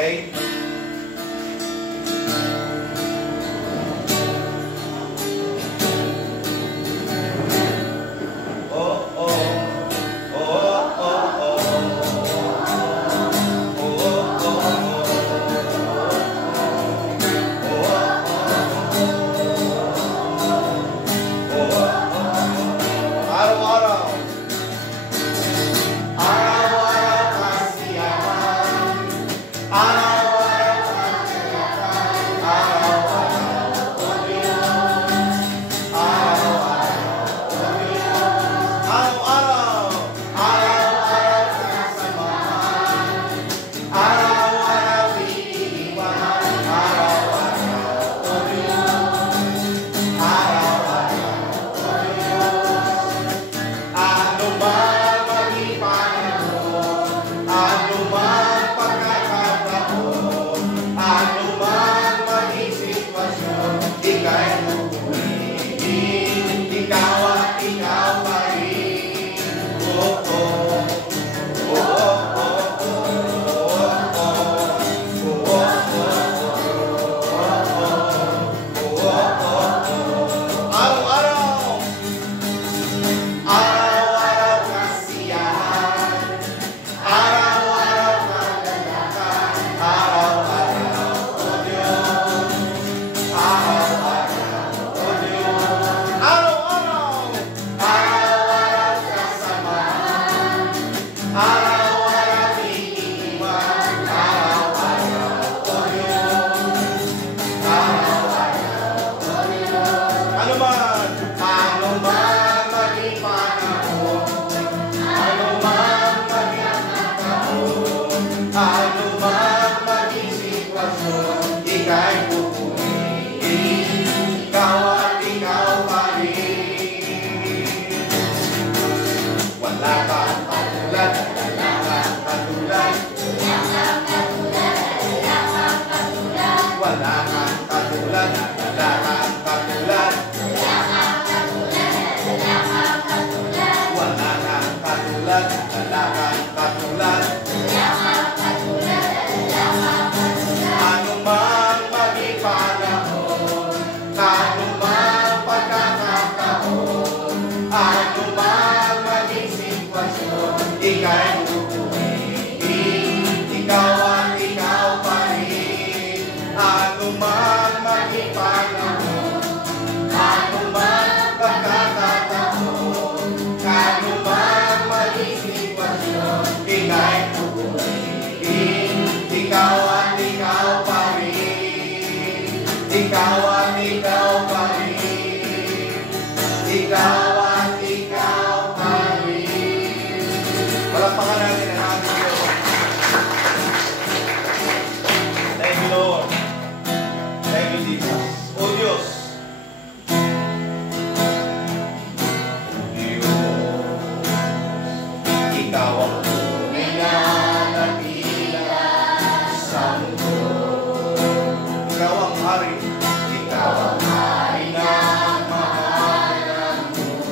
Okay? Ikaw ang hari ng mahal ng mundo.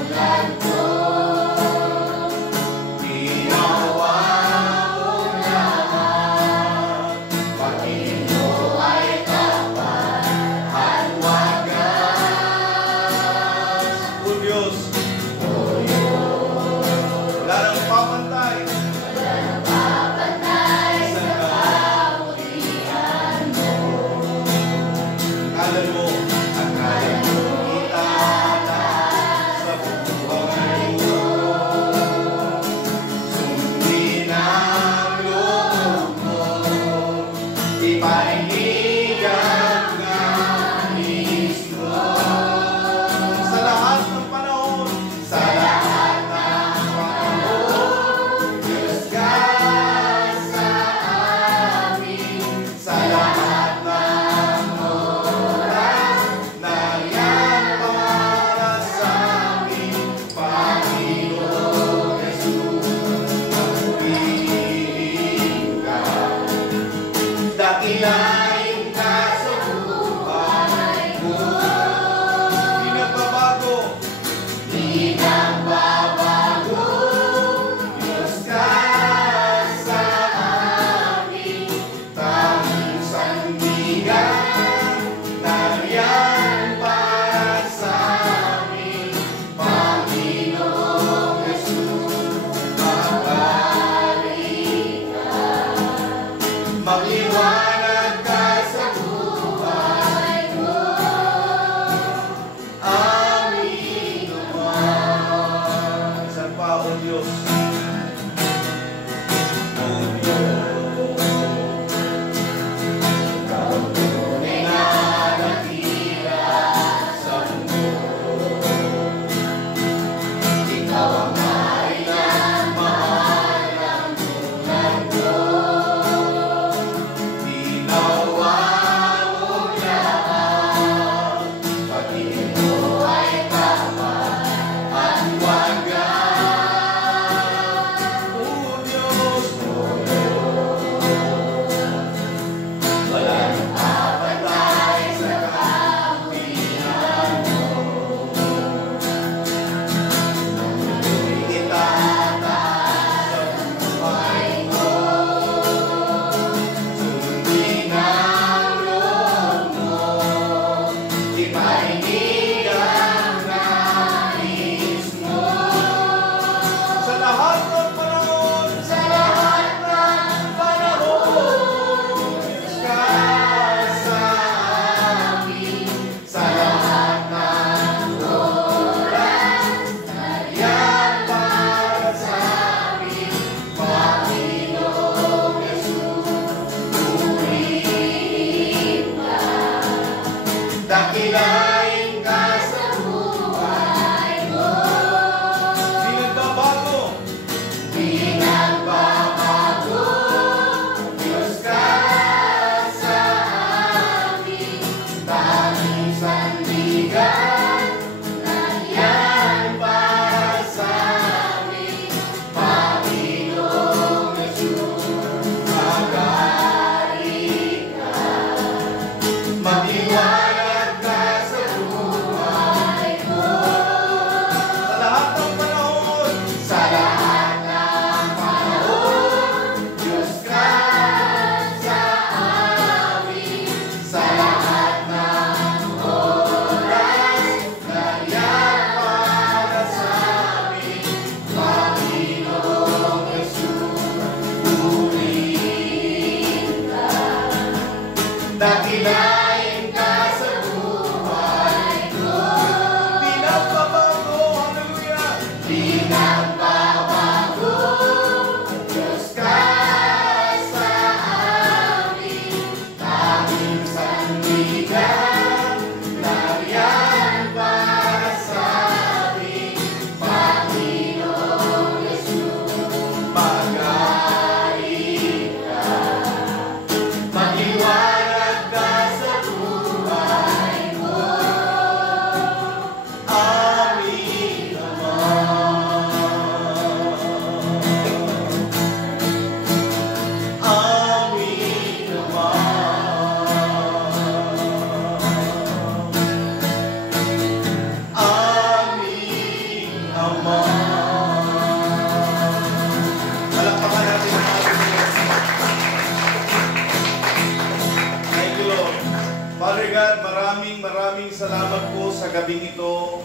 Maraming salamat po sa gabing ito.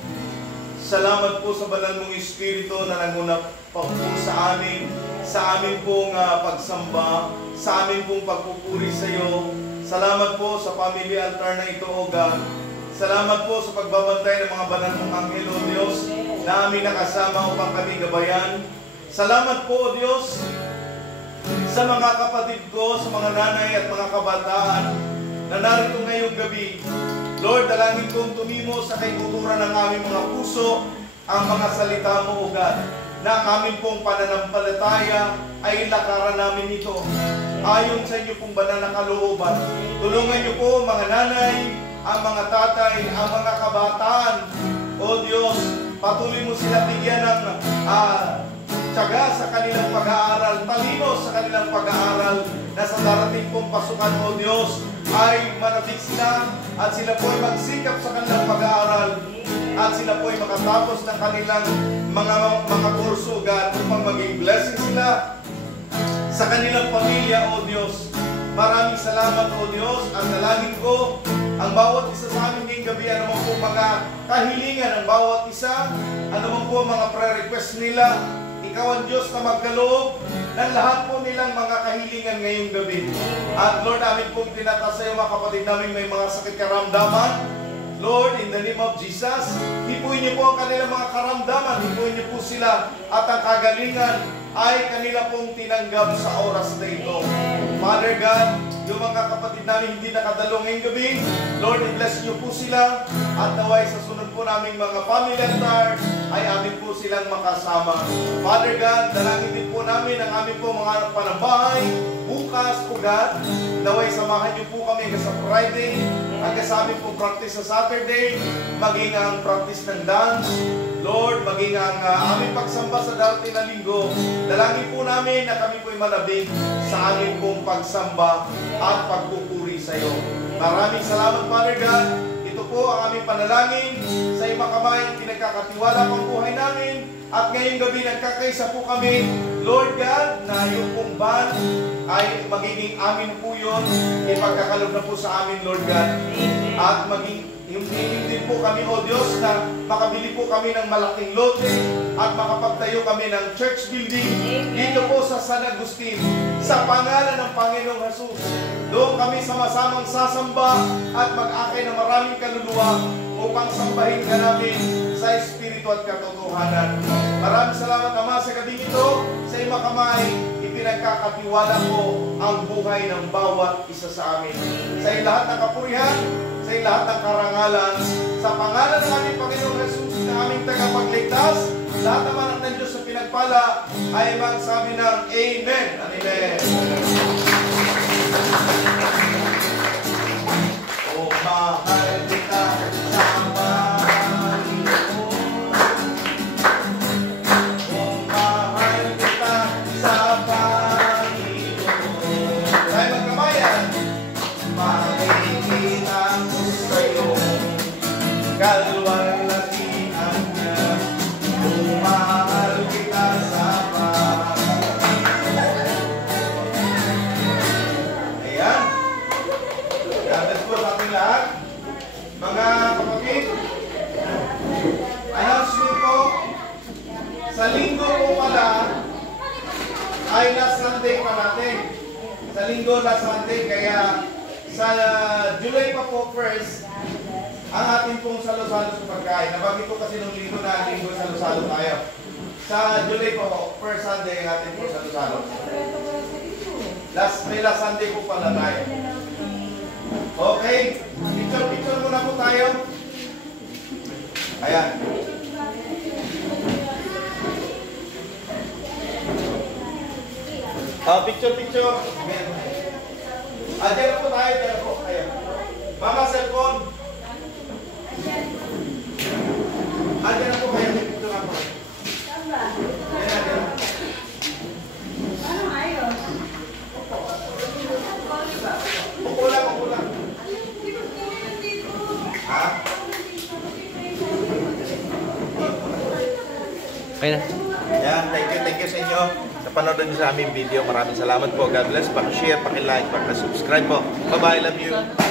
Salamat po sa banal mong Espiritu na nangunap pa po sa amin pong pagsamba, sa amin pong pagpupuri sa iyo. Salamat po sa family altar na ito, O God. Salamat po sa pagbabantay ng mga banal mong anghel, O Diyos, na aming nakasama upang kami gabayan. Salamat po, O Diyos, sa mga kapatid ko, sa mga nanay at mga kabataan na narito ngayong gabi. Lord, dalangin kong tumimo sa kaiguturan ng aming mga puso ang mga salita mo, O God, na ang aming pong pananampalataya ay lakaran namin ito. Ayon sa inyo pong banal na kalooban, tulungan niyo po mga nanay, ang mga tatay, ang mga kabataan. O Diyos, patuloy mo sila bigyan ng tiyaga sa kanilang pag-aaral, talino sa kanilang pag-aaral, na sa darating pong pasukan, O Diyos, ay manabik sila at sila po ay magsikap sa kanilang pag-aaral at sila po ay makatapos ng kanilang mga kurso, God, upang maging blessing sila sa kanilang pamilya, O Diyos. Maraming salamat, O Diyos, at dalangin ko ang bawat isa sa amin ngayong gabi, ano man po mga kahilingan ng bawat isa, ano man po mga prayer request nila, Ikaw ang Diyos na magkaloob ng lahat po nilang mga kahilingan ngayong gabi. At Lord, amin pong tinataas sa iyo mga kapatid namin may mga sakit karamdaman. Lord, in the name of Jesus, hipuin niyo po ang kanilang mga karamdaman, hipuin niyo po sila at ang kagalingan ay kanila pong tinanggap sa oras na ito. Father God, yung mga kapatid namin hindi nakadalo ngayong gabi, Lord, i-bless niyo po sila at naway sa sunod po naming mga family altar ay amin po silang makasama. Father God, dalangin din po namin ang aming po mga panambahay bukas po God, naway samahan niyo po kami hanggang sa Friday, hanggang sa aming po practice sa Saturday, maging ang practice ng dance, Lord, maging ang aming pagsamba sa darating na linggo. Dalangin po namin na kami po'y malabig sa aming pong pagsamba at pagpupuri sa iyo. Maraming salamat, Father God. Ito po ang aming panalangin sa iyong kamay, pinagkakatiwala pang buhay namin. At ngayong gabi nagkakaisa po kami, Lord God, na yung pong ban ay magiging amin po yun. Ipagkakalob na po sa amin, Lord God. At maging yung din po kami, O Diyos, na makabili po kami ng malaking lote at makapagtayo kami ng church building dito po sa San Agustin. Sa pangalan ng Panginoong Jesus, doon kami sama-samang sasamba at mag-akay ng maraming kaluluwa upang sambahin ka namin sa Espiritu at katotohanan. Maraming salamat, Ama, sa gabi ito. Sa iyong kamay, ipinagkakatiwala mo ang buhay ng bawat isa sa amin. Sa iyong lahat ng kapurihan, sa iyong lahat ng karangalan, sa pangalan ng aming Panginoong Jesus na aming tagapagligtas, lahat ng anak ng Diyos na pinagpala ay magsabi ng Amen. Amen. O mahal kita sa Panginoon, o mahal kita sa Panginoon. Tayo magkamayan, makikita ko sa iyo kalwalhatian niya. O mahal kita sa Panginoon. Ayan. Dapat po sa ating lahat. Mga kapatid, announcement po, sa linggo po pala ay last Sunday pa natin. Sa linggo last Sunday, kaya sa July pa po 1st, ang ating pong salo-salo sa pagkain. Nabanggit ko kasi nung linggo na linggo salo-salo tayo. Sa July po, first Sunday natin po sa Luzano. May last Sunday po pala tayo. Okay, picture muna po tayo. Ayan. Picture. Diyan po tayo, Ayan. Mama, cellphone. Diyan na po kayo. Picture na po. Ayan. Upo lang. Ha? Okay na. Yan, thank you sa inyo. Napanood niyo sa aming video. Maraming salamat po. God bless. Paki-share, paki-like, paki-subscribe po. Bye-bye. Love you.